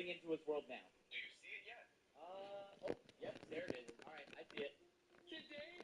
living into his world now. Do you see it yet? Oh, yep, there it is. All right, I see it. Today,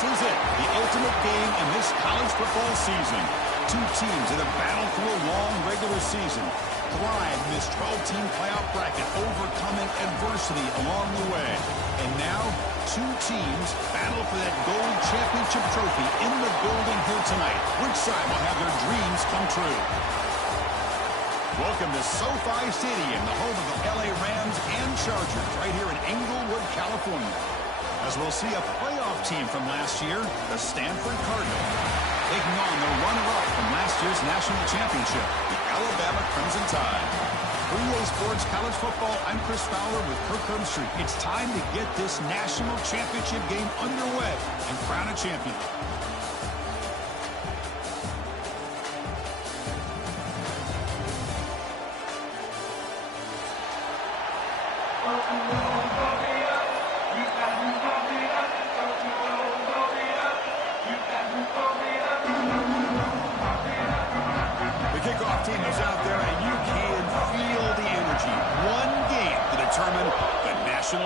This is it, the ultimate game in this college football season. Two teams that have battled through a long regular season, thrived in this 12-team playoff bracket, overcoming adversity along the way. And now, two teams battle for that gold championship trophy in the building here tonight. Which side will have their dreams come true? Welcome to SoFi Stadium, the home of the LA Rams and Chargers, right here in Inglewood, California. As we'll see a playoff team from last year, the Stanford Cardinals, taking on the runner-up from last year's national championship, the Alabama Crimson Tide. For EA Sports College Football, I'm Chris Fowler with Kirk Herbstreit. It's time to get this national championship game underway and crown a champion.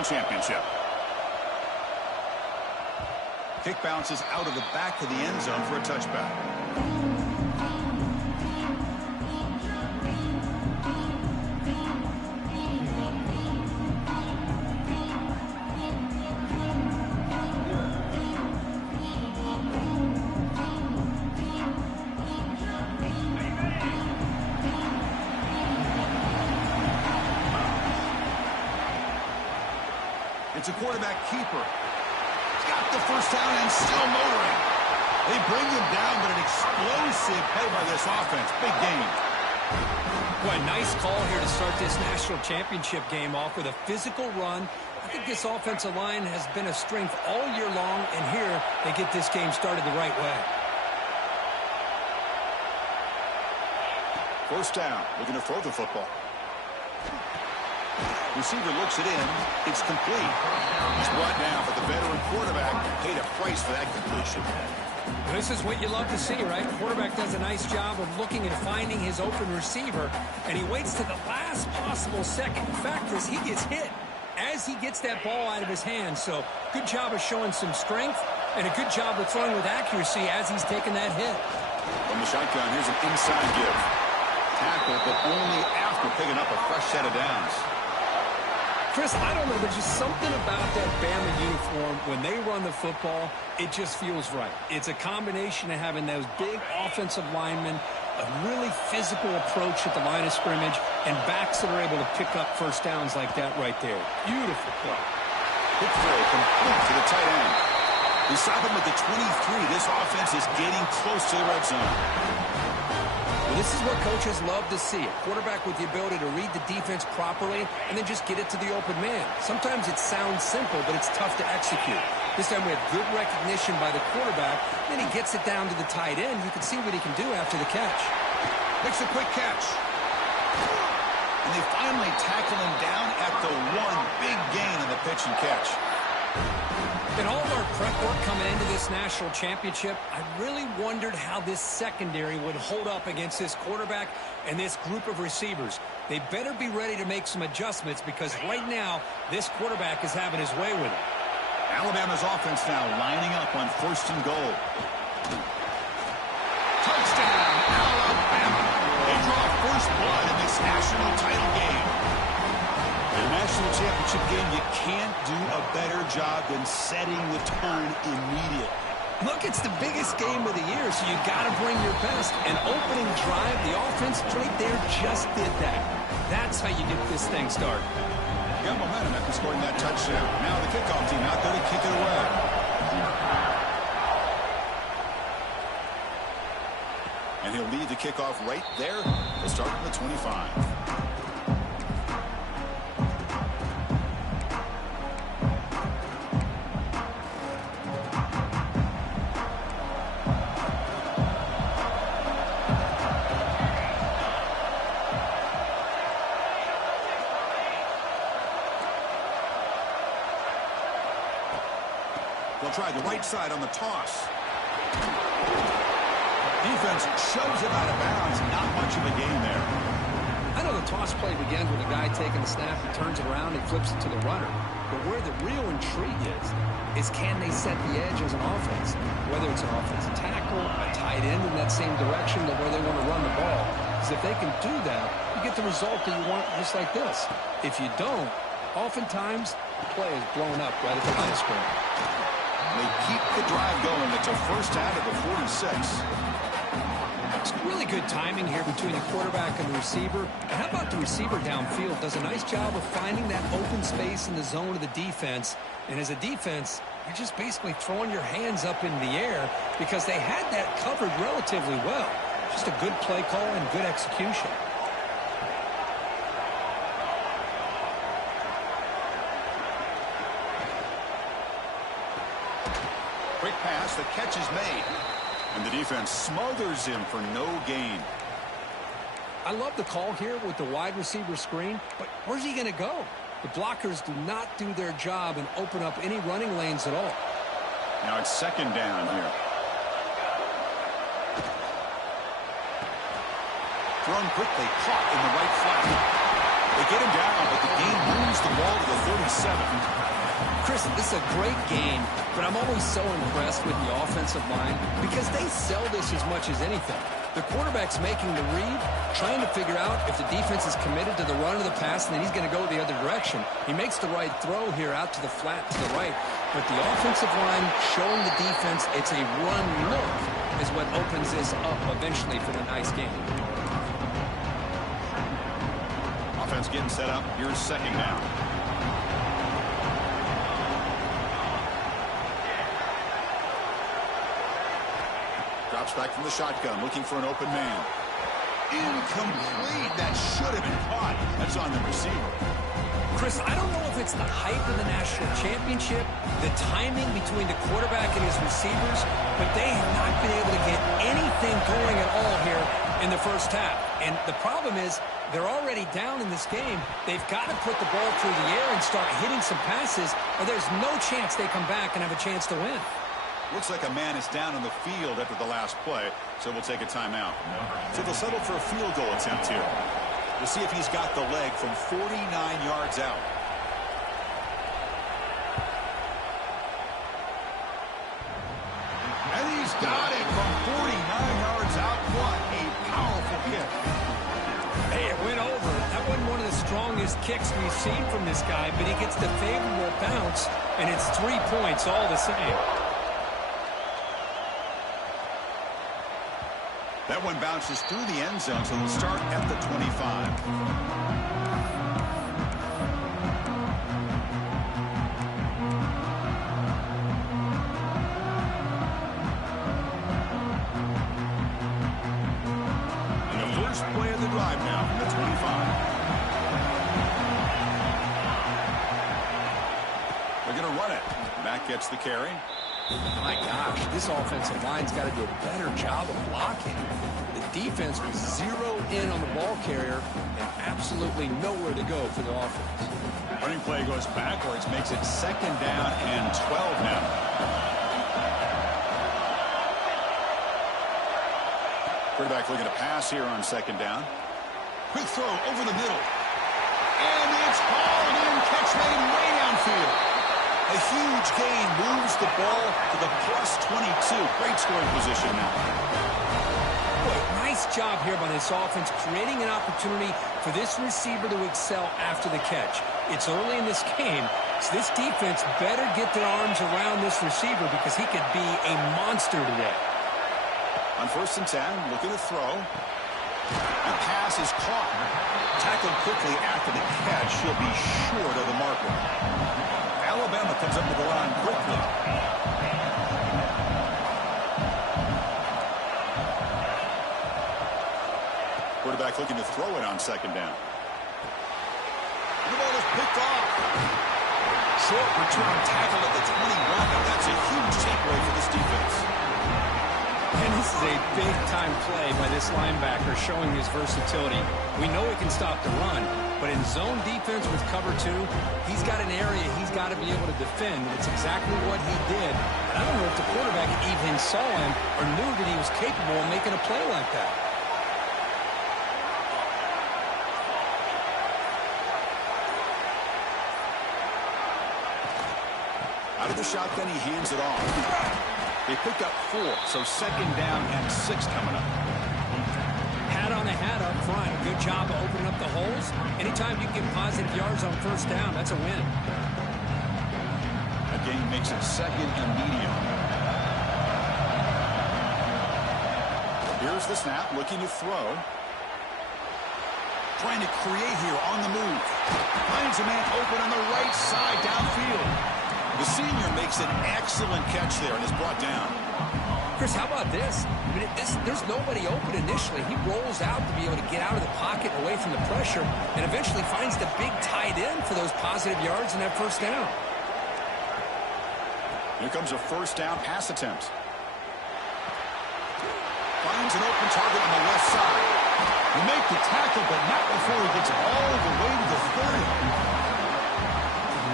Championship. Kick bounces out of the back of the end zone for a touchback. It's a quarterback keeper. He's got the first down and still motoring. They bring him down, but an explosive play by this offense. Big game. Boy, nice call here to start this national championship game off with a physical run. I think this offensive line has been a strength all year long, and here they get this game started the right way. First down, looking to throw the football. Receiver looks it in. It's complete. He's brought down, but the veteran quarterback paid a price for that completion. This is what you love to see, right? The quarterback does a nice job of looking and finding his open receiver, and he waits to the last possible second. The fact is, he gets hit as he gets that ball out of his hands. So good job of showing some strength and a good job of throwing with accuracy as he's taking that hit. From the shotgun, here's an inside give. Tackle, but only after picking up a fresh set of downs. Chris, I don't know. There's just something about that Bama uniform. When they run the football, it just feels right. It's a combination of having those big offensive linemen, a really physical approach at the line of scrimmage, and backs that are able to pick up first downs like that right there. Beautiful play. Quick throw complete to the tight end. We stop him at the 23. This offense is getting close to the red zone. Well, this is what coaches love to see. A quarterback with the ability to read the defense properly and then just get it to the open man. Sometimes it sounds simple, but it's tough to execute. This time we have good recognition by the quarterback. Then he gets it down to the tight end. You can see what he can do after the catch. Makes a quick catch. And they finally tackle him down at the one. Big gain on the pitch and catch. In all of our prep work coming into this national championship, I really wondered how this secondary would hold up against this quarterback and this group of receivers. They better be ready to make some adjustments because right now, this quarterback is having his way with it. Alabama's offense now lining up on 1st and goal. Touchdown, Alabama. They draw first blood in this national title game. In a national championship game, you can't do a better job than setting the tone immediately. Look, it's the biggest game of the year, so you got to bring your best. An opening drive, the offense right there just did that. That's how you get this thing started. Got momentum after scoring that touchdown. Now the kickoff team out there to kick it away. And he'll lead the kickoff right there. He'll start from the 25. They'll try the right side on the toss. Defense shoves it out of bounds. Not much of a gain there. I know the toss play begins with a guy taking the snap and turns it around and flips it to the runner. But where the real intrigue is can they set the edge as an offense? Whether it's an offensive tackle, a tight end in that same direction, or where they want to run the ball. Because if they can do that, you get the result that you want just like this. If you don't, oftentimes the play is blown up right at the line of scrimmage. They keep the drive going. It's a first out of the 46. It's really good timing here between the quarterback and the receiver. And how about the receiver downfield? Does a nice job of finding that open space in the zone of the defense. And as a defense, you're just basically throwing your hands up in the air because they had that covered relatively well. Just a good play call and good execution. Quick pass, the catch is made. And the defense smothers him for no gain. I love the call here with the wide receiver screen, but where's he going to go? The blockers do not do their job and open up any running lanes at all. Now it's 2nd down here. Thrown quickly, caught in the right flat. They get him down, but the game moves the ball to the 37. Chris, this is a great game, but I'm always so impressed with the offensive line because they sell this as much as anything. The quarterback's making the read, trying to figure out if the defense is committed to the run or the pass, and then he's going to go the other direction. He makes the right throw here out to the flat to the right, but the offensive line showing the defense it's a run look is what opens this up eventually for the nice game. Offense getting set up. Here's 2nd down. Drops back from the shotgun, looking for an open man. Incomplete. That should have been caught. That's on the receiver. Chris, I don't know if it's the hype of the national championship, the timing between the quarterback and his receivers, but they have not been able to get anything going at all here in the first half. And the problem is they're already down in this game. They've got to put the ball through the air and start hitting some passes, or there's no chance they come back and have a chance to win. Looks like a man is down on the field after the last play, so we'll take a timeout. So they'll settle for a field goal attempt here. We'll see if he's got the leg from 49 yards out. And he's got it from 49 yards out. What a powerful kick. Hey, it went over. That wasn't one of the strongest kicks we've seen from this guy, but he gets the favorable bounce, and it's 3 points all the same. That one bounces through the end zone, so they'll start at the 25. And the first play of the drive now from the 25. They're going to run it. Mack gets the carry. My gosh, this offensive line's got to do a better job of blocking. The defense was zeroed in on the ball carrier and absolutely nowhere to go for the offense. Running play goes backwards, makes it 2nd down and 12 now. Quarterback looking to pass here on 2nd down. Quick throw over the middle. And it's hauled in. Catch made way downfield. A huge gain moves the ball to the +22. Great scoring position now. Boy, nice job here by this offense, creating an opportunity for this receiver to excel after the catch. It's early in this game, so this defense better get their arms around this receiver because he could be a monster today. On 1st and 10, looking to throw. The pass is caught. Tackled quickly after the catch. He'll be short of the marker. Alabama comes up to the line quickly. Quarterback looking to throw it on 2nd down. The ball is picked off. Short return tackle at the 21, and that's a huge takeaway for this defense. And this is a big-time play by this linebacker showing his versatility. We know he can stop the run, but in zone defense with cover 2, he's got an area he's got to be able to defend. It's exactly what he did. And I don't know if the quarterback even saw him or knew that he was capable of making a play like that. Out of the shotgun, he hands it off. They picked up 4, so 2nd down and 6 coming up. Hat on a hat up front. Good job of opening up the holes. Anytime you get positive yards on 1st down, that's a win. That gain makes it 2nd and medium. Here's the snap, looking to throw. Trying to create here on the move. Finds a man open on the right side downfield. The senior makes an excellent catch there and is brought down. Chris, how about this? I mean, there's nobody open initially. He rolls out to be able to get out of the pocket away from the pressure and eventually finds the big tight end for those positive yards in that 1st down. Here comes a 1st down pass attempt. Finds an open target on the left side. He makes the tackle, but not before he gets all the way to the 30.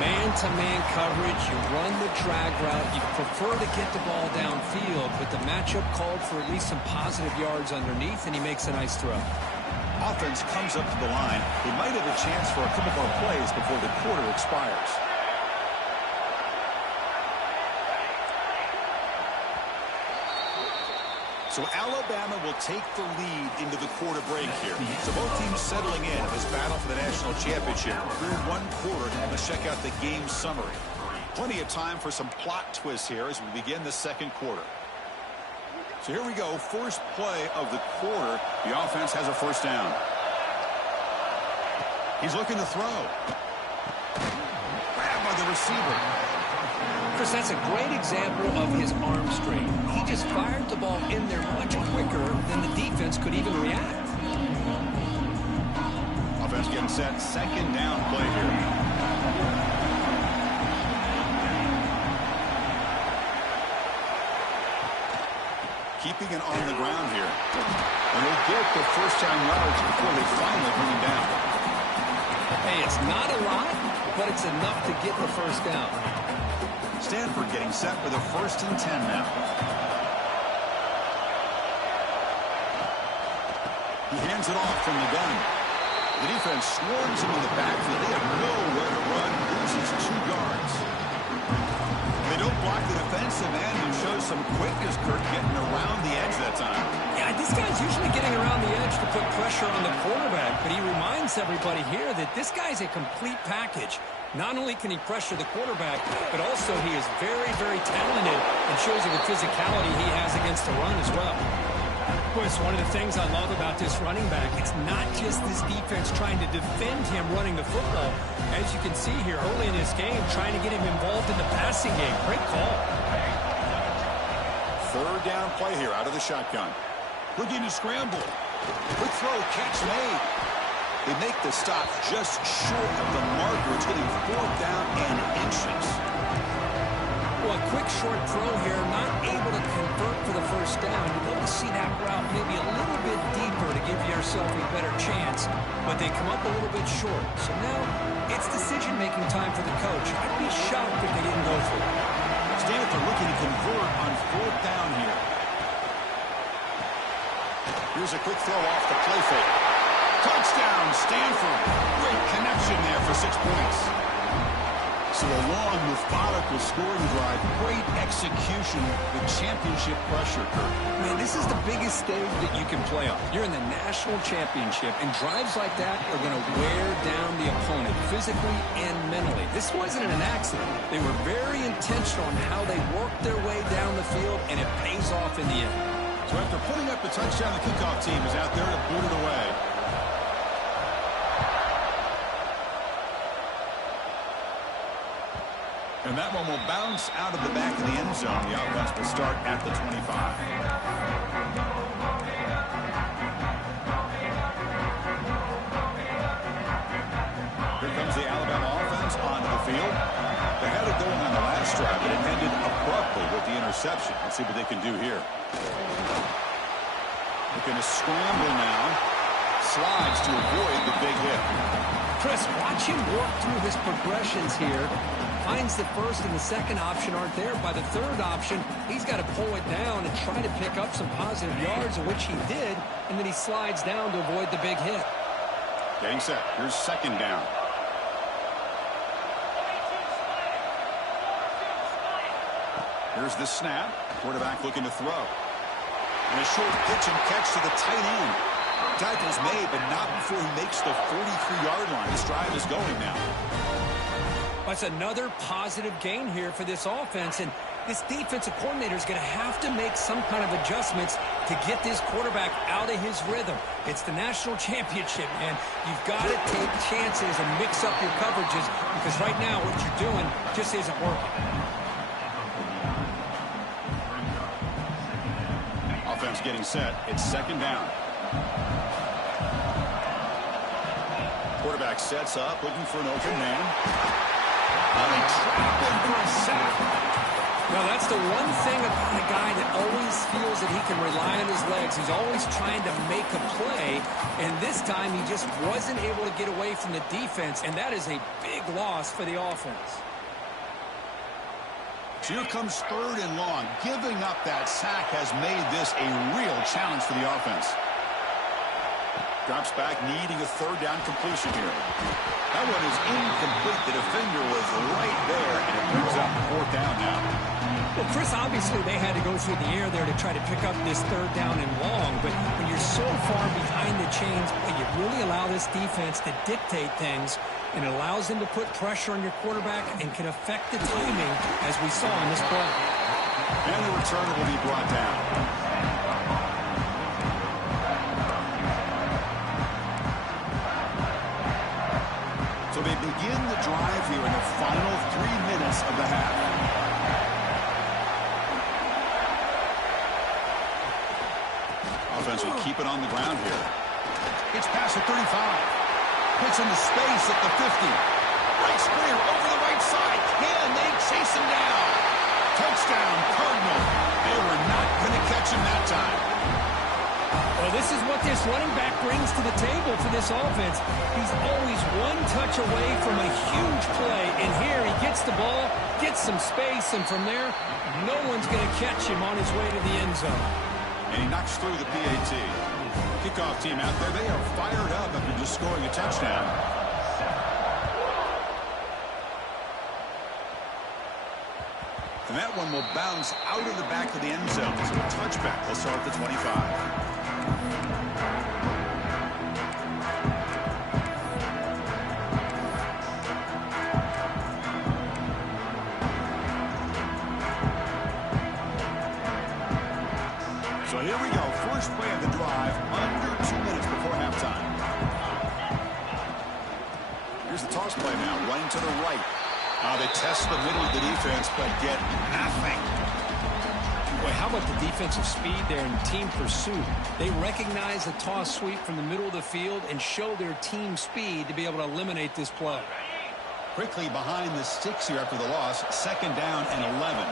Man-to-man coverage, you run the drag route, you prefer to get the ball downfield, but the matchup called for at least some positive yards underneath, and he makes a nice throw. Offense comes up to the line. He might have a chance for a couple more plays before the quarter expires. So Alabama will take the lead into the quarter break here. So both teams settling in this battle for the national championship through 1 quarter. Let's check out the game summary. Plenty of time for some plot twists here as we begin the 2nd quarter. So here we go. First play of the quarter. The offense has a 1st down. He's looking to throw. Grabbed by the receiver. Chris, that's a great example of his arm strength. He just fired the ball in there much quicker than the defense could even react. Offense getting set. 2nd down play here. Keeping it on the ground here. And they'll get the 1st down yards before they finally bring him down. Hey, it's not a lot, but it's enough to get the 1st down. Stanford getting set for the 1st and 10 now. He hands it off from the gun. The defense swarms him in the backfield. They have nowhere to run. Loses 2 yards. They don't block the defensive end and shows some quickness, Kirk, getting around the edge that time. Yeah, this guy's usually getting around the edge to put pressure on the quarterback, but he reminds everybody here that this guy's a complete package. Not only can he pressure the quarterback, but also he is very, very talented and shows you the physicality he has against the run as well. Boy, it's one of the things I love about this running back. It's not just this defense trying to defend him running the football. As you can see here early in this game, trying to get him involved in the passing game. Great call. 3rd down play here out of the shotgun. Looking to scramble. Quick throw, catch made. They make the stop just short of the marker. It's getting 4th down and inches. Boy, a quick short throw here, not able to convert for the first down. You'd love to see that route maybe a little bit deeper to give yourself a better chance, but they come up a little bit short. So now it's decision-making time for the coach. I'd be shocked if they didn't go for it. Stanford looking to convert on 4th down here. Here's a quick throw off the play fake. Touchdown, Stanford. Great connection there for 6 points. So a long, methodical scoring drive. Great execution with championship pressure, Kurt. Man, this is the biggest stage that you can play on. You're in the national championship, and drives like that are going to wear down the opponent physically and mentally. This wasn't an accident. They were very intentional on how they worked their way down the field, and it pays off in the end. So after putting up the touchdown, the kickoff team is out there to boot it away. And that one will bounce out of the back of the end zone. The offense will start at the 25. Here comes the Alabama offense onto the field. They had it going on the last drive, but it ended abruptly with the interception. Let's see what they can do here. Looking to scramble now. Slides to avoid the big hit. Chris, watch him work through his progressions here. Finds the first and the second option aren't there. By the third option, he's got to pull it down and try to pick up some positive yards, which he did, and then he slides down to avoid the big hit. Getting set. Here's 2nd down. Here's the snap. Quarterback looking to throw. And a short pitch and catch to the tight end. Tackle's made, but not before he makes the 43-yard line. This drive is going now. That's another positive gain here for this offense, and this defensive coordinator is going to have to make some kind of adjustments to get this quarterback out of his rhythm. It's the national championship, man. You've got to take chances and mix up your coverages, because right now what you're doing just isn't working. Offense getting set. It's 2nd down. Quarterback sets up, looking for an open man. They trap him for a sack. Well, that's the one thing about a guy that always feels that he can rely on his legs. He's always trying to make a play, and this time he just wasn't able to get away from the defense, and that is a big loss for the offense. So here comes 3rd and long. Giving up that sack has made this a real challenge for the offense. Drops back, needing a 3rd down completion here. That one is incomplete. The defender was right there, and it brings up 4th down now. Well, Chris, obviously they had to go through the air there to try to pick up this 3rd down and long, but when you're so far behind the chains, you really allow this defense to dictate things, and it allows them to put pressure on your quarterback and can affect the timing, as we saw in this play. And the returner will be brought down. So they begin the drive here in the final 3 minutes of the half. Offense will keep it on the ground here. It's past the 35. Puts into space at the 50. Right Springer over the right side. Can they chase him down? Touchdown, Cardinal. They were not going to catch him that time. Well, this is what this running back brings to the table for this offense. He's always one touch away from a huge play, and here he gets the ball, gets some space, and from there, no one's going to catch him on his way to the end zone. And he knocks through the PAT. Kickoff team out there, they are fired up after just scoring a touchdown. And that one will bounce out of the back of the end zone. So a touchback will start at the 25. So here we go. First play of the drive, under 2 minutes before halftime. Here's the toss play now, running to the right. They test the middle of the defense, but get nothing. Boy, how about the defensive speed there and team pursuit? They recognize the toss sweep from the middle of the field and show their team speed to be able to eliminate this play. Quickly behind the sticks here after the loss. 2nd down and 11.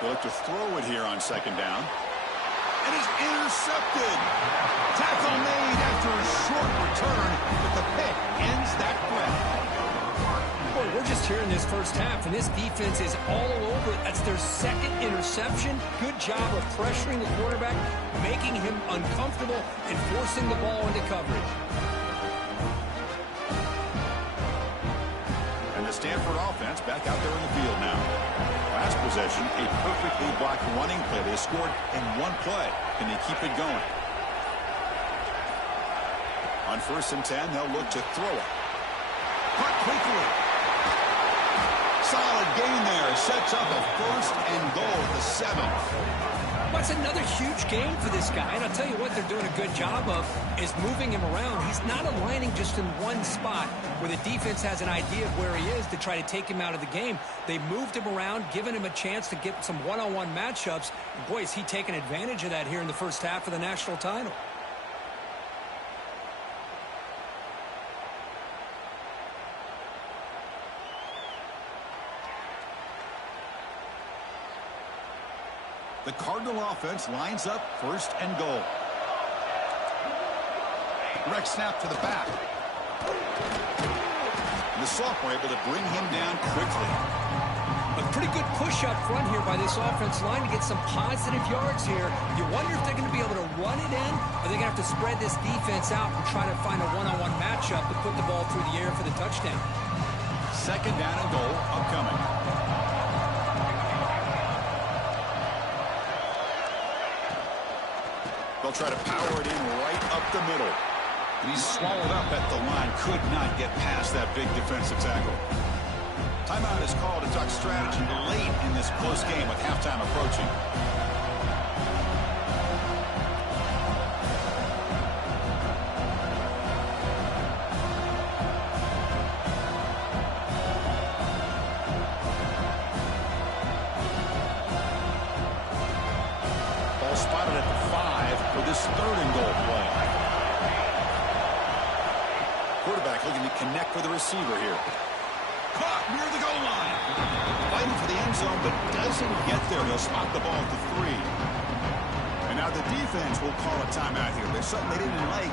They'll look to throw it here on 2nd down. And it's intercepted. Tackle made after a short return, but the pick ends that threat. Boy, we're just here in this first half, and this defense is all over it. That's their 2nd interception. Good job of pressuring the quarterback, making him uncomfortable, and forcing the ball into coverage. And the Stanford offense back out there in the field now. Last possession, a perfectly blocked running play. They scored in one play. Can they keep it going? On 1st and 10, they'll look to throw it. Caught quickly. Solid gain there. Sets up a 1st and goal at the 7th. Well, it's another huge game for this guy. And I'll tell you what they're doing a good job of is moving him around. He's not aligning just in one spot where the defense has an idea of where he is to try to take him out of the game. They moved him around, given him a chance to get some one-on-one matchups. And boy, is he taking advantage of that here in the first half of the national title. The Cardinal offense lines up 1st and goal. Direct snap to the back. And the sophomore able to bring him down quickly. A pretty good push up front here by this offense line to get some positive yards here. You wonder if they're going to be able to run it in, or they're going to have to spread this defense out and try to find a one-on-one matchup to put the ball through the air for the touchdown. 2nd down and goal upcoming. They'll try to power it in right up the middle. And he's swallowed up at the line. Could not get past that big defensive tackle. Timeout is called to talk strategy late in this close game with halftime approaching. Ball spotted at the 5 for this 3rd and goal play. Quarterback looking to connect with the receiver here. Caught near the goal line. Fighting for the end zone, but doesn't get there. They'll spot the ball at the 3. And now the defense will call a timeout here. There's something they didn't like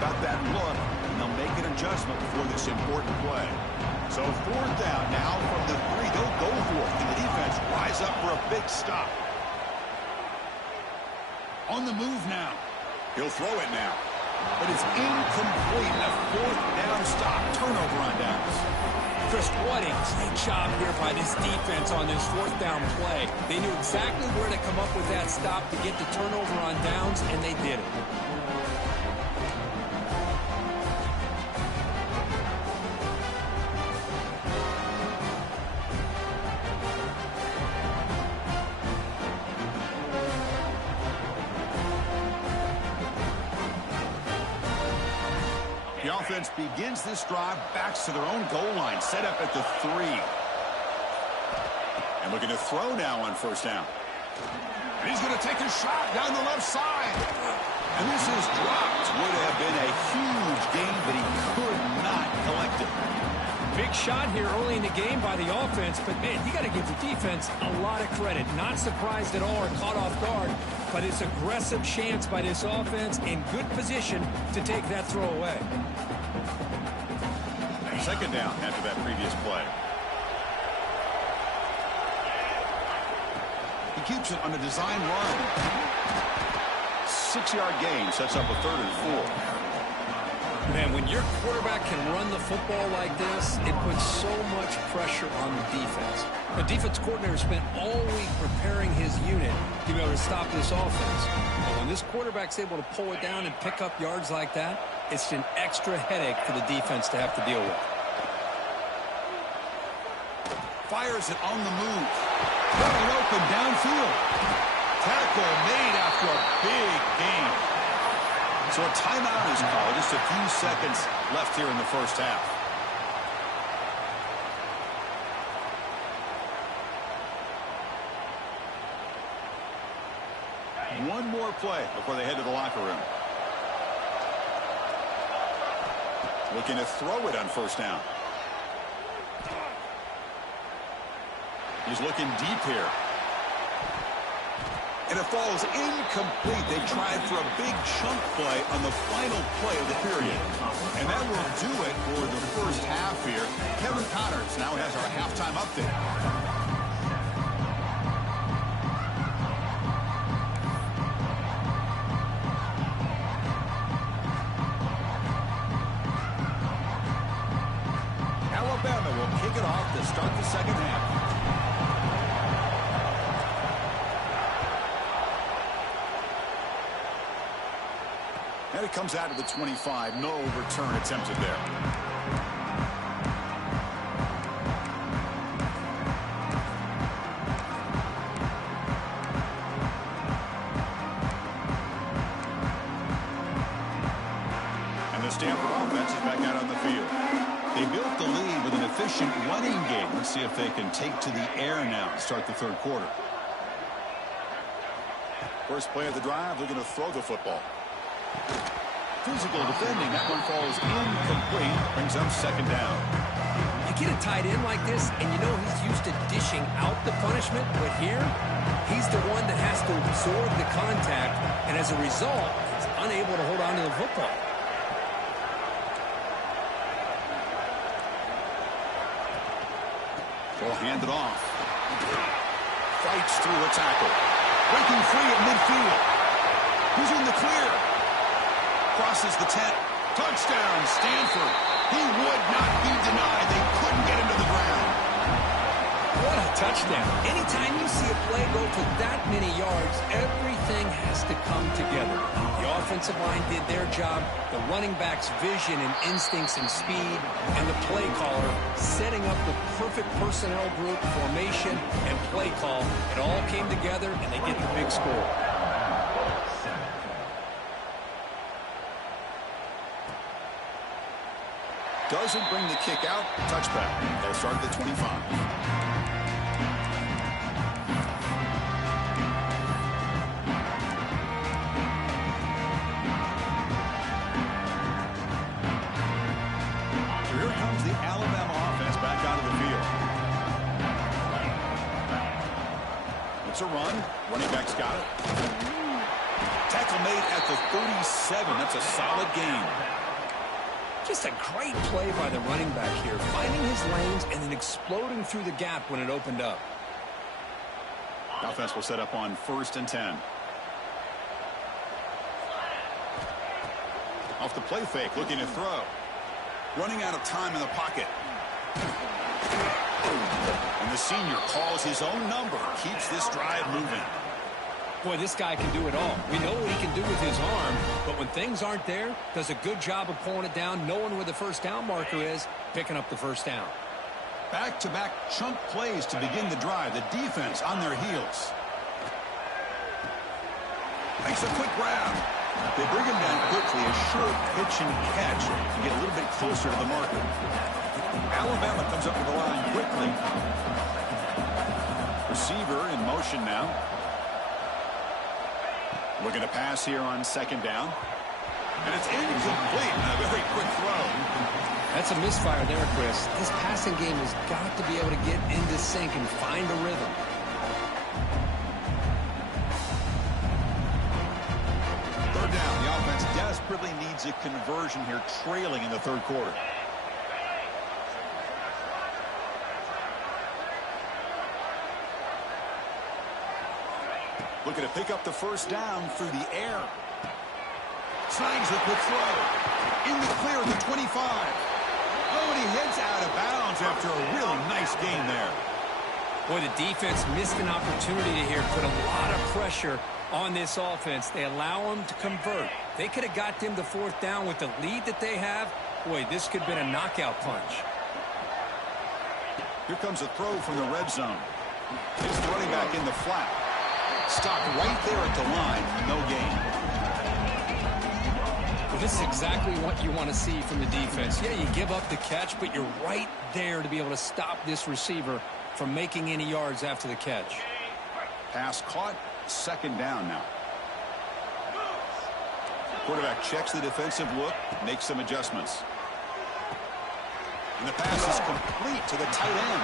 about that look, and they'll make an adjustment before this important play. So 4th down now from the 3. They'll go for it. Can the defense rise up for a big stop? On the move now. He'll throw it now. But it's incomplete. A 4th down stop. Turnover on downs. Chris, what a great job here by this defense on this 4th down play. They knew exactly where to come up with that stop to get the turnover on downs, and they did it. The offense begins this drive, backs to their own goal line, set up at the 3. And looking to throw now on 1st down. And he's going to take a shot down the left side. And this is dropped. Would have been a huge gain, but he could not collect it. Big shot here early in the game by the offense, but man, you got to give the defense a lot of credit. Not surprised at all or caught off guard, but it's aggressive chance by this offense in good position to take that throw away. 2nd down after that previous play. He keeps it on a design run. 6-yard gain sets up a 3rd and 4. Man, when your quarterback can run the football like this, it puts so much pressure on the defense. The defense coordinator spent all week preparing his unit to be able to stop this offense. But when this quarterback's able to pull it down and pick up yards like that, it's an extra headache for the defense to have to deal with. Fires it on the move. Wide open downfield. Tackle made after a big gain. So a timeout is called. Just a few seconds left here in the first half. One more play before they head to the locker room. Looking to throw it on 1st down. He's looking deep here. And it falls incomplete. They tried for a big chunk play on the final play of the period. And that will do it for the first half here. Kevin Connors now has our halftime update. Alabama will kick it off to start the second half. And it comes out of the 25. No return attempted there. And the Stanford offense is back out on the field. They built the lead with an efficient running game. Let's see if they can take to the air now to start the third quarter. First play of the drive, they're going to throw the football. Physical defending. That one falls incomplete. Brings up second down. You get a tight end like this, and you know he's used to dishing out the punishment. But here, he's the one that has to absorb the contact, and as a result, he's unable to hold on to the football. Will hand it off. Fights through a tackle. Breaking free at midfield. Who's in the clear? Crosses the 10. Touchdown, Stanford. He would not be denied. They couldn't get him to the ground. What a touchdown. Anytime you see a play go for that many yards, everything has to come together. The offensive line did their job, the running back's vision and instincts and speed, and the play caller setting up the perfect personnel group, formation, and play call. It all came together, and they get the big score. Doesn't bring the kick out. Touchback. They'll start at the 25. A run. Running back's got it. Tackle made at the 37. That's a solid gain. Just a great play by the running back here, finding his lanes and then exploding through the gap when it opened up. Offense will set up on 1st and 10. Off the play fake, looking to throw. Running out of time in the pocket. And the senior calls his own number, keeps this drive moving. Boy, this guy can do it all. We know what he can do with his arm, but when things aren't there, does a good job of pulling it down, knowing where the first down marker is, picking up the first down. Back-to-back chunk plays to begin the drive. The defense on their heels. Makes a quick grab. They bring him down quickly, a short pitch and catch to get a little bit closer to the marker. Alabama comes up to the line quickly. Receiver in motion now. Looking to pass here on second down. And it's incomplete. A very quick throw. That's a misfire there, Chris. This passing game has got to be able to get into sync and find a rhythm. Third down. The offense desperately needs a conversion here, trailing in the third quarter. Looking to pick up the first down through the air. Signs a quick throw. In the clear at the 25. Oh, and he heads out of bounds after a really nice gain there. Boy, the defense missed an opportunity to here, put a lot of pressure on this offense. They allow them to convert. They could have got them to fourth down with the lead that they have. Boy, this could have been a knockout punch. Here comes a throw from the red zone. It's the running back in the flat. Stopped right there at the line. No gain. Well, this is exactly what you want to see from the defense. Yeah, you give up the catch, but you're right there to be able to stop this receiver from making any yards after the catch. Pass caught. Second down now. Quarterback checks the defensive look, makes some adjustments. And the pass is complete to the tight end.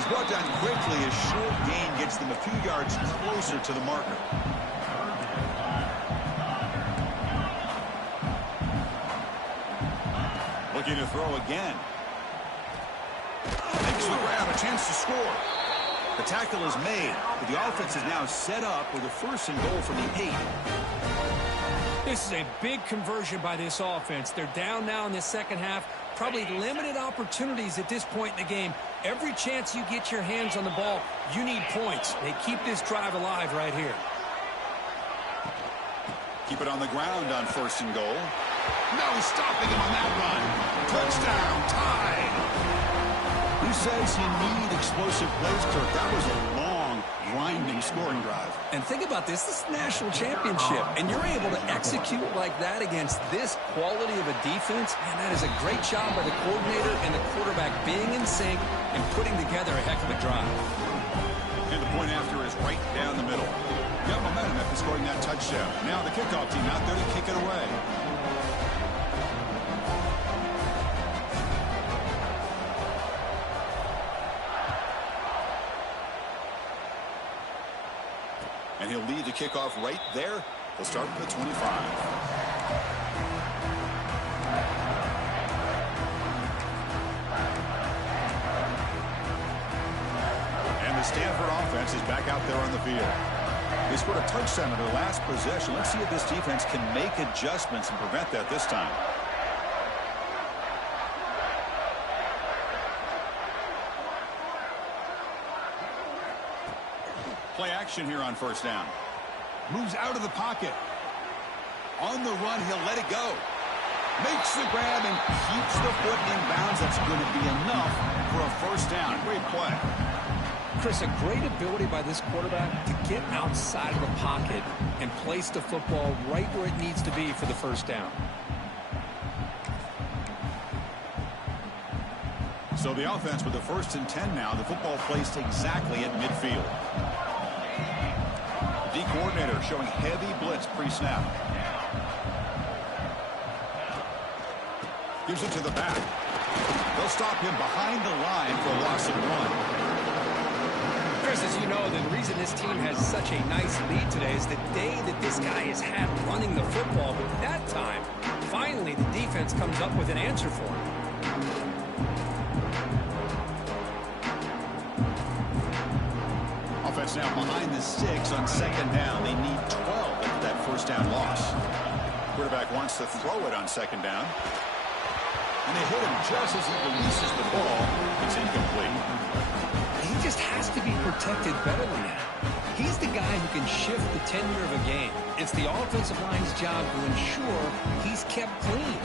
He's brought down quickly as short gain gets them a few yards closer to the marker. Looking to throw again. Makes the grab, a chance to score. The tackle is made, but the offense is now set up with a 1st and goal from the 8. This is a big conversion by this offense. They're down now in the second half. Probably limited opportunities at this point in the game. Every chance you get your hands on the ball, you need points. They keep this drive alive right here. Keep it on the ground on 1st and goal. No stopping him on that run. Touchdown, tied. Who says you need explosive plays, Kirk? That was a long, grinding scoring drive. And think about this. This is a national championship, and you're able to execute like that against this quality of a defense, and that is a great job by the coordinator and the quarterback being in sync and putting together a heck of a drive. And the point after is right down the middle. Got momentum after scoring that touchdown. Now the kickoff team out there to kick it away. And he'll lead the kickoff right there. He'll start with the 25. And the Stanford offense is back out there on the field. They scored a touchdown in their last possession. Let's see if this defense can make adjustments and prevent that this time. Play action here on 1st down. Moves out of the pocket. On the run, he'll let it go. Makes the grab and keeps the foot in bounds. That's going to be enough for a 1st down. Great play. Chris, a great ability by this quarterback to get outside of the pocket and place the football right where it needs to be for the 1st down. So the offense with the 1st and 10 now. The football placed exactly at midfield. The coordinator showing heavy blitz pre-snap. Gives it to the back. They'll stop him behind the line for a loss of 1. Chris, as you know, the reason this team has such a nice lead today is the day that this guy has had running the football. But that time, finally, the defense comes up with an answer for him. Offense now behind the 6 on 2nd down. They need 12 after that 1st down loss. Quarterback wants to throw it on 2nd down. And they hit him just as he releases the ball. It's incomplete. He just has to be protected better than that. He's the guy who can shift the tenure of a game. It's the offensive line's job to ensure he's kept clean.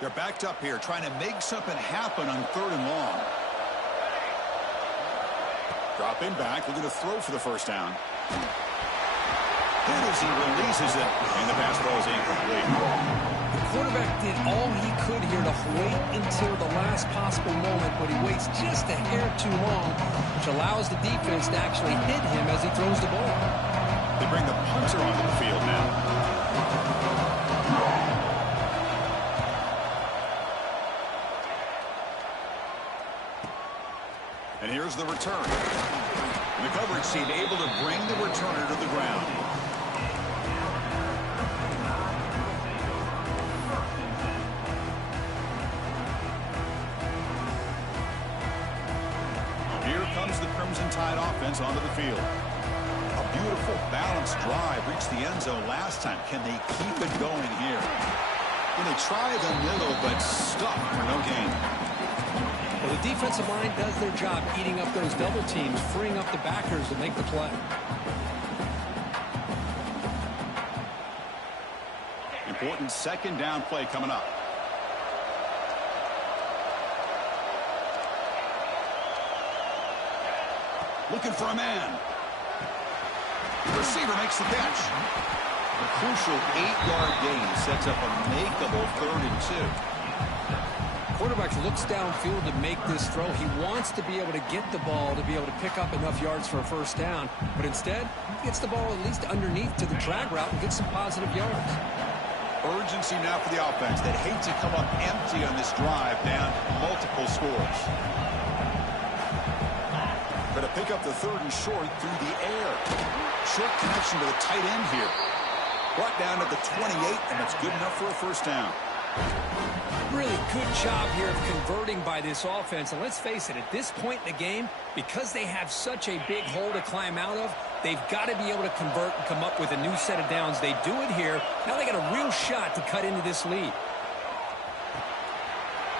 They're backed up here, trying to make something happen on 3rd and long. Dropping back, looking to throw for the 1st down. Hit as he releases it, and the pass ball is incomplete. The quarterback did all he could here to wait until the last possible moment, but he waits just a hair too long, which allows the defense to actually hit him as he throws the ball. They bring the punter onto the field now. And here's the return. The coverage team able to bring the returner to the ground. Here comes the Crimson Tide offense onto the field. A beautiful, balanced drive reached the end zone last time. Can they keep it going here? Can they try the middle, but stuck for no gain? Well, the defensive line does their job eating up those double teams, freeing up the backers to make the play. Important 2nd down play coming up. Looking for a man. The receiver makes the catch. A crucial 8-yard gain sets up a makeable 3rd and 2. Quarterback looks downfield to make this throw. He wants to be able to get the ball to be able to pick up enough yards for a first down, but instead, he gets the ball at least underneath to the drag route and gets some positive yards. Urgency now for the offense. They'd hate to come up empty on this drive, down multiple scores. Going to pick up the 3rd and short through the air. Short connection to the tight end here. Brought down at the 28, and that's good enough for a first down. Really good job here of converting by this offense. And let's face it, at this point in the game, because they have such a big hole to climb out of, they've got to be able to convert and come up with a new set of downs. They do it here. Now they got a real shot to cut into this lead.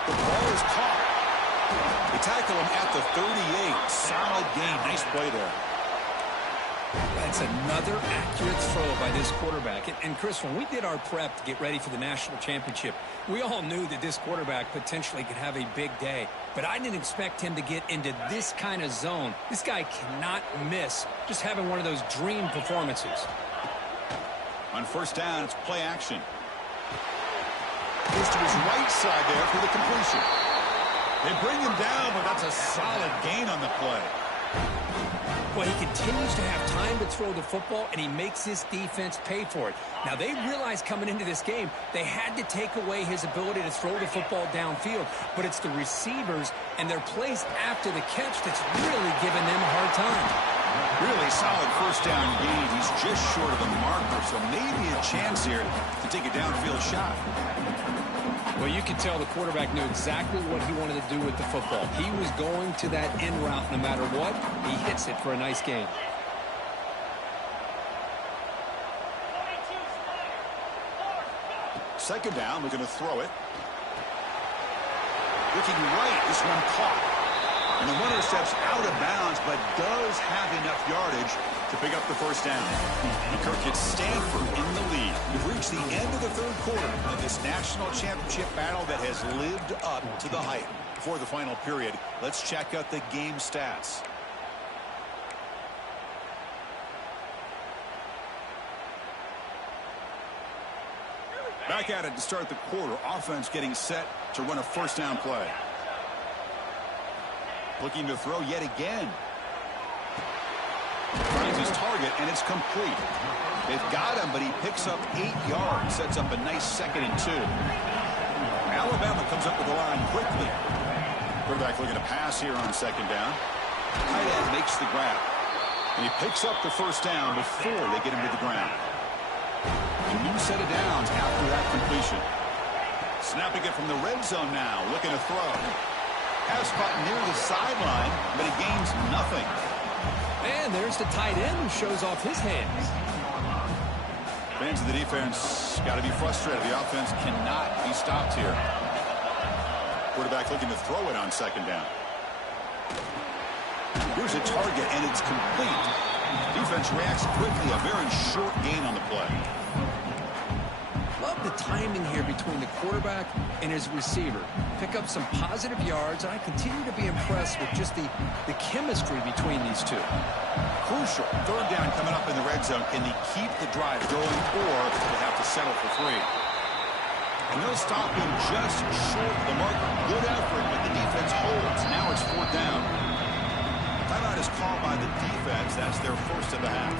The ball is caught. They tackle him at the 38. Solid gain. Nice play there. That's another accurate throw by this quarterback. And Chris, when we did our prep to get ready for the national championship, we all knew that this quarterback potentially could have a big day. But I didn't expect him to get into this kind of zone. This guy cannot miss just having one of those dream performances. On first down, it's play action. Goes to his right side there for the completion. They bring him down, but that's a solid gain on the play. Well, he continues to have time to throw the football, and he makes his defense pay for it. Now, they realized coming into this game, they had to take away his ability to throw the football downfield, but it's the receivers and their plays after the catch that's really giving them a hard time. Really solid first down gain. He's just short of the marker, so maybe a chance here to take a downfield shot. Well, you can tell the quarterback knew exactly what he wanted to do with the football. He was going to that in route no matter what. He hits it for a nice gain. Second down, we're going to throw it. Looking right, this one caught. And the runner steps out of bounds, but does have enough yardage to pick up the first down. And Kirk gets Stanford in the lead. We've reached the end of the 3rd quarter of this national championship battle that has lived up to the hype. Before the final period, let's check out the game stats. Back at it to start the quarter. Offense getting set to run a first down play. Looking to throw yet again. Finds his target, and it's complete. They've got him, but he picks up 8 yards. Sets up a nice 2nd and 2. Alabama comes up with the line quickly. Quarterback looking to pass here on 2nd down. Tight end makes the grab. And he picks up the first down before they get him to the ground. A new set of downs after that completion. Snapping it from the red zone now. Looking to throw. Pass caught near the sideline, but he gains nothing. And there's the tight end who shows off his hands. Fans of the defense got to be frustrated. The offense cannot be stopped here. Quarterback looking to throw it on 2nd down. Here's a target, and it's complete. Defense reacts quickly. A very short gain on the play. Love the timing here between the quarterback and his receiver. Pick up some positive yards, and I continue to be impressed with just the chemistry between these two. Crucial. 3rd down coming up in the red zone. Can they keep the drive going, or do they have to settle for 3? And they'll stop him just short of the mark. Good effort, but the defense holds. Now it's 4th down. Timeout is called by the defense. That's their first of the half.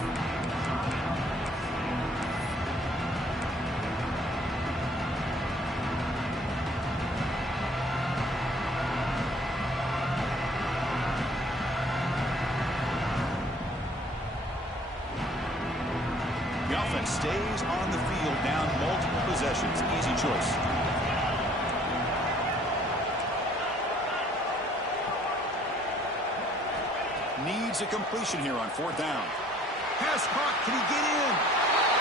Stays on the field, down multiple possessions. Easy choice. Needs a completion here on 4th down. Pass caught. Can he get in?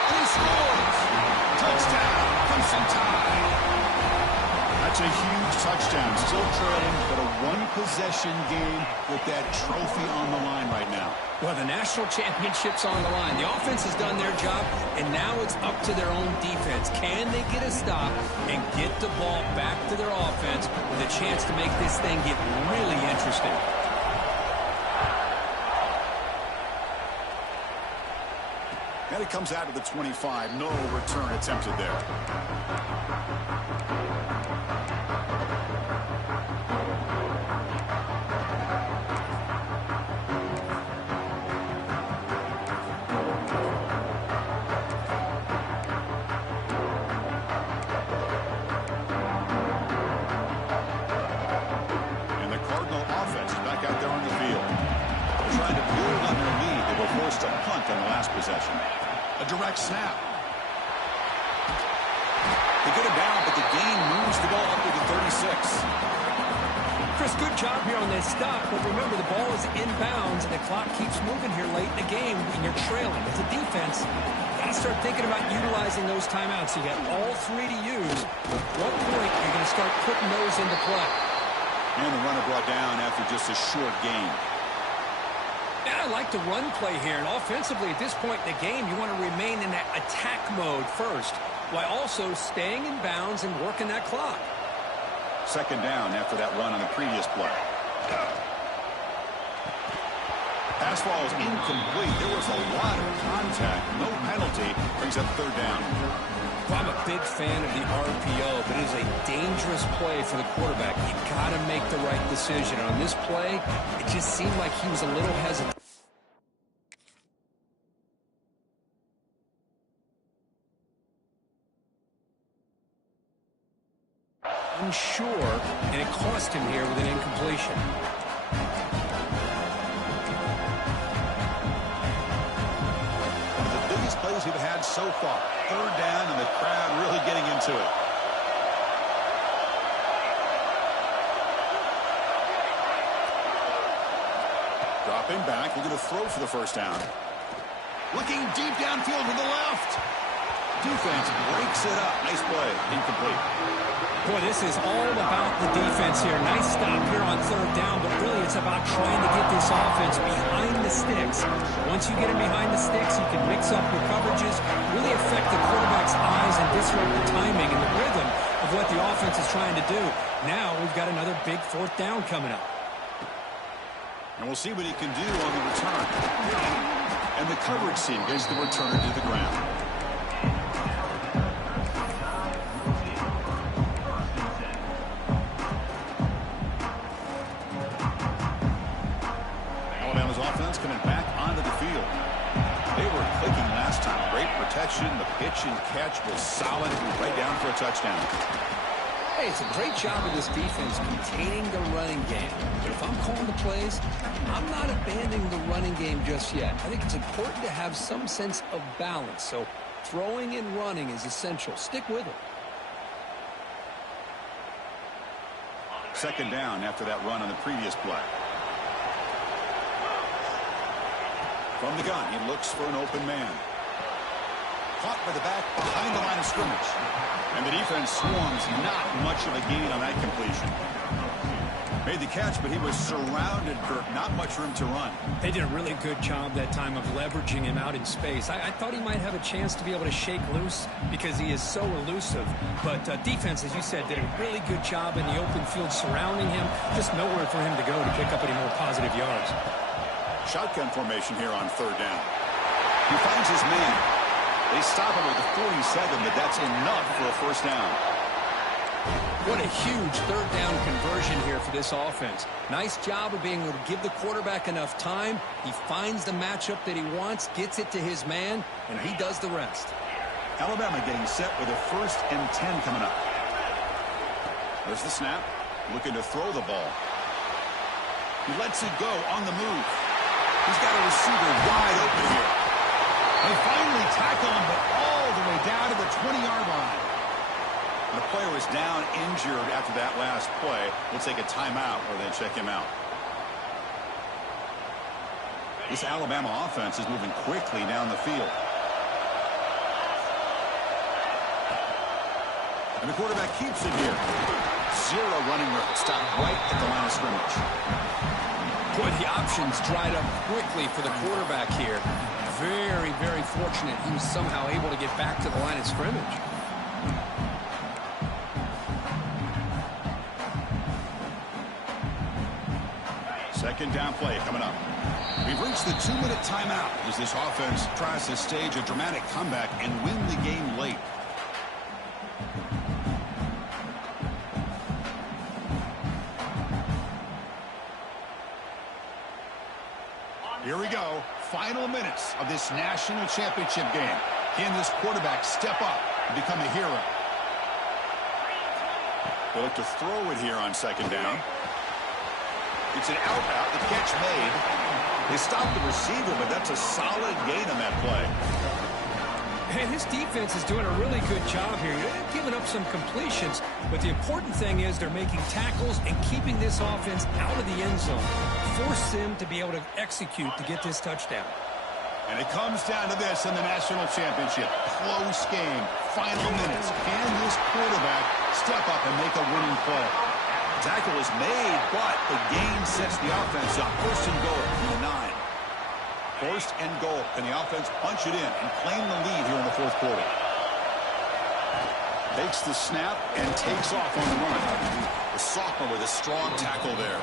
And he scores. Touchdown. Crimson Tide. That's a huge touchdown. Still trailing, but a one-possession game with that trophy on the line right now. Well, the national championship's on the line. The offense has done their job, and now it's up to their own defense. Can they get a stop and get the ball back to their offense with a chance to make this thing get really interesting? And it comes out of the 25. No return attempted there. attempt on the last possession. A direct snap. They get him down, but the gain moves the ball up to the 36. Chris, good job here on this stop, but remember, the ball is inbounds, and the clock keeps moving here late in the game, and you're trailing. As a defense, you got to start thinking about utilizing those timeouts. You got all three to use. At what point you're going to start putting those into play? And the runner brought down after just a short gain. And I like the run play here, and offensively, at this point in the game, you want to remain in that attack mode first, while also staying in bounds and working that clock. Second down after that run on the previous play. Pass ball is incomplete. There was a lot of contact. No penalty. Brings up third down. Well, I'm a big fan of the RPO, but it is a dangerous play for the quarterback. You got to make the right decision. On this play, it just seemed like he was a little hesitant. Unsure, and it cost him here with an incompletion. One of the biggest plays we've had so far. Third down, and the crowd really getting into it. Dropping back, looking to throw for the first down. Looking deep downfield to the left. Defense breaks it up. Nice play. Incomplete. Boy, this is all about the defense here. Nice stop here on third down, but really it's about trying to get this offense behind the sticks. Once you get him behind the sticks, you can mix up your coverages, really affect the quarterback's eyes and disrupt the timing and the rhythm of what the offense is trying to do. Now we've got another big fourth down coming up. And we'll see what he can do on the return. And the coverage team gets the returner to the ground. Alabama's offense coming back onto the field. They were clicking last time. Great protection. The pitch and catch was solid. Right down for a touchdown. Hey, it's a great job of this defense containing the running game. But if I'm calling the plays, I'm not abandoning the running game just yet. I think it's important to have some sense of balance. So throwing and running is essential. Stick with it. Second down after that run on the previous play. From the gun, he looks for an open man. Caught by the back behind the line of scrimmage. And the defense swarms. Not much of a gain on that completion. Made the catch, but he was surrounded, Kirk. Not much room to run. They did a really good job that time of leveraging him out in space. I thought he might have a chance to be able to shake loose because he is so elusive. But defense, as you said, did a really good job in the open field surrounding him. Just nowhere for him to go to pick up any more positive yards. Shotgun formation here on third down. He finds his man. They stop him at the 47, but that's enough for a first down. What a huge third down conversion here for this offense. Nice job of being able to give the quarterback enough time. He finds the matchup that he wants, gets it to his man, and he does the rest. Alabama getting set with a 1st and 10 coming up. There's the snap. Looking to throw the ball. He lets it go on the move. He's got a receiver wide open here. They finally tackle him, but all the way down to the 20-yard line. The player was down injured after that last play. We'll take a timeout or then check him out. This Alabama offense is moving quickly down the field. And the quarterback keeps it here. Zero running room. Stopped right at the line of scrimmage. Boy, the options dried up quickly for the quarterback here. Very, very fortunate he was somehow able to get back to the line of scrimmage. Second down play coming up. We've reached the 2-minute timeout as this offense tries to stage a dramatic comeback and win the game late. Here we go. Final minutes of this national championship game. Can this quarterback step up and become a hero? They look to throw it here on second down. It's an out route. The catch made. They stopped the receiver, but that's a solid gain on that play. And this defense is doing a really good job here. They're giving up some completions, but the important thing is they're making tackles and keeping this offense out of the end zone. Force them to be able to execute to get this touchdown. And it comes down to this in the national championship. Close game. Final minutes. Can this quarterback step up and make a winning play? The tackle is made, but the gain sets the offense up. First and goal from the 9. First and goal. Can the offense punch it in and claim the lead here in the fourth quarter? Takes the snap and takes off on the run. The sophomore with a strong tackle there.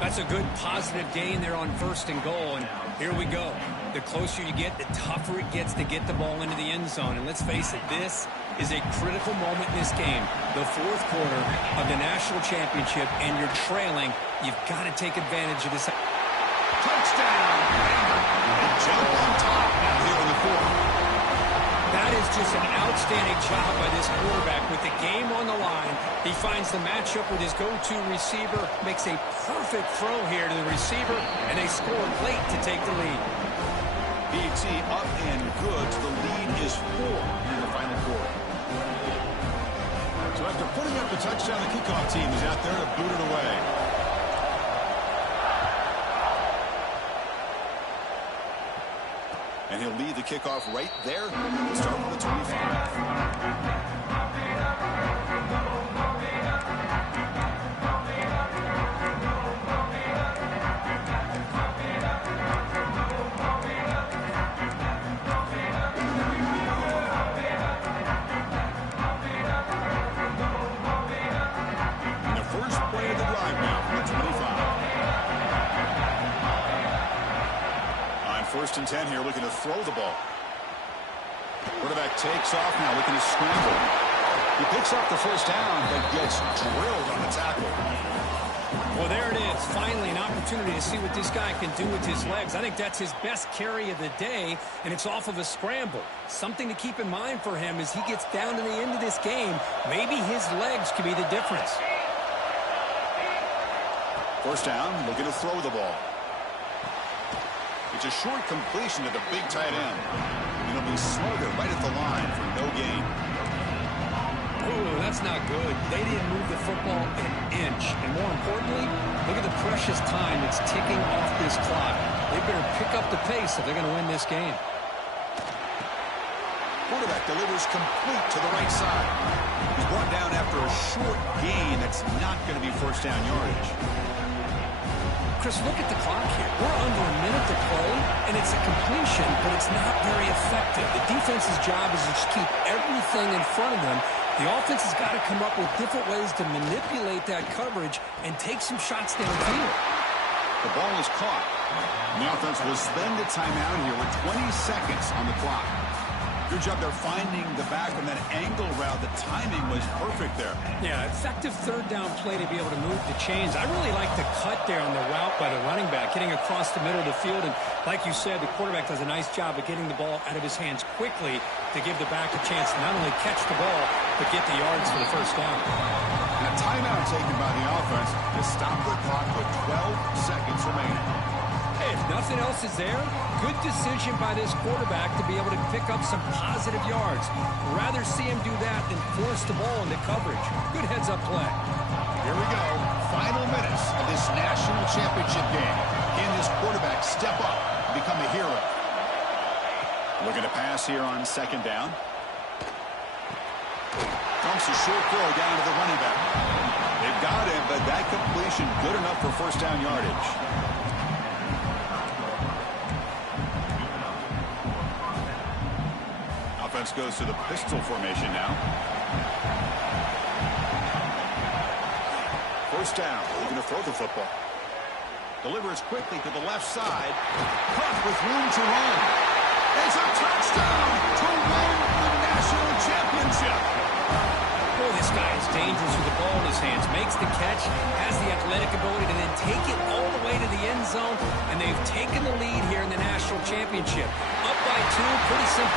That's a good positive gain there on first and goal, and here we go. The closer you get, the tougher it gets to get the ball into the end zone. And let's face it, this is a critical moment in this game. The fourth quarter of the national championship, and you're trailing. You've got to take advantage of this. Touchdown! And jump on top now here in the fourth. That is just an outstanding job by this quarterback. With the game on the line, he finds the matchup with his go-to receiver, makes a perfect throw here to the receiver, and they score late to take the lead. BT up and good. The lead is 4 in the final quarter. So after putting up the touchdown, the kickoff team is out there to boot it away. And he'll lead the kickoff right there. We'll start from the 25. First and 10 here, looking to throw the ball. Quarterback takes off now, looking to scramble. He picks up the first down, but gets drilled on the tackle. Well, there it is. Finally, an opportunity to see what this guy can do with his legs. I think that's his best carry of the day, and it's off of a scramble. Something to keep in mind for him as he gets down to the end of this game. Maybe his legs could be the difference. First down, looking to throw the ball. It's a short completion to the big tight end. It'll be smothered right at the line for no gain. Oh, that's not good. They didn't move the football an inch. And more importantly, look at the precious time that's ticking off this clock. They better pick up the pace if they're going to win this game. Quarterback delivers complete to the right side. He's brought down after a short gain that's not going to be first down yardage. Chris, look at the clock here. We're under a minute to play, and it's a completion, but it's not very effective. The defense's job is to just keep everything in front of them. The offense has got to come up with different ways to manipulate that coverage and take some shots downfield. The ball is caught. The offense will spend a timeout here with 20 seconds on the clock. Good job there finding the back on that angle route. The timing was perfect there. Yeah, effective third down play to be able to move the chains. I really like the cut there on the route by the running back, getting across the middle of the field. And like you said, the quarterback does a nice job of getting the ball out of his hands quickly to give the back a chance to not only catch the ball, but get the yards for the first down. And a timeout taken by the offense to stop the clock with 12 seconds remaining. If nothing else is there, good decision by this quarterback to be able to pick up some positive yards. Rather see him do that than force the ball into coverage. Good heads-up play. Here we go. Final minutes of this national championship game. Can this quarterback step up and become a hero? Looking to pass here on second down. Dumps a short throw down to the running back. They've got him, but that completion good enough for first down yardage. Offense goes to the pistol formation now. First down, looking to throw the football. Delivers quickly to the left side. Caught with room to run. It's a touchdown to win the national championship. Boy, this guy is dangerous with the ball in his hands. Makes the catch, has the athletic ability to then take it all the way to the end zone, and they've taken the lead here in the national championship. Up by 2, pretty simple.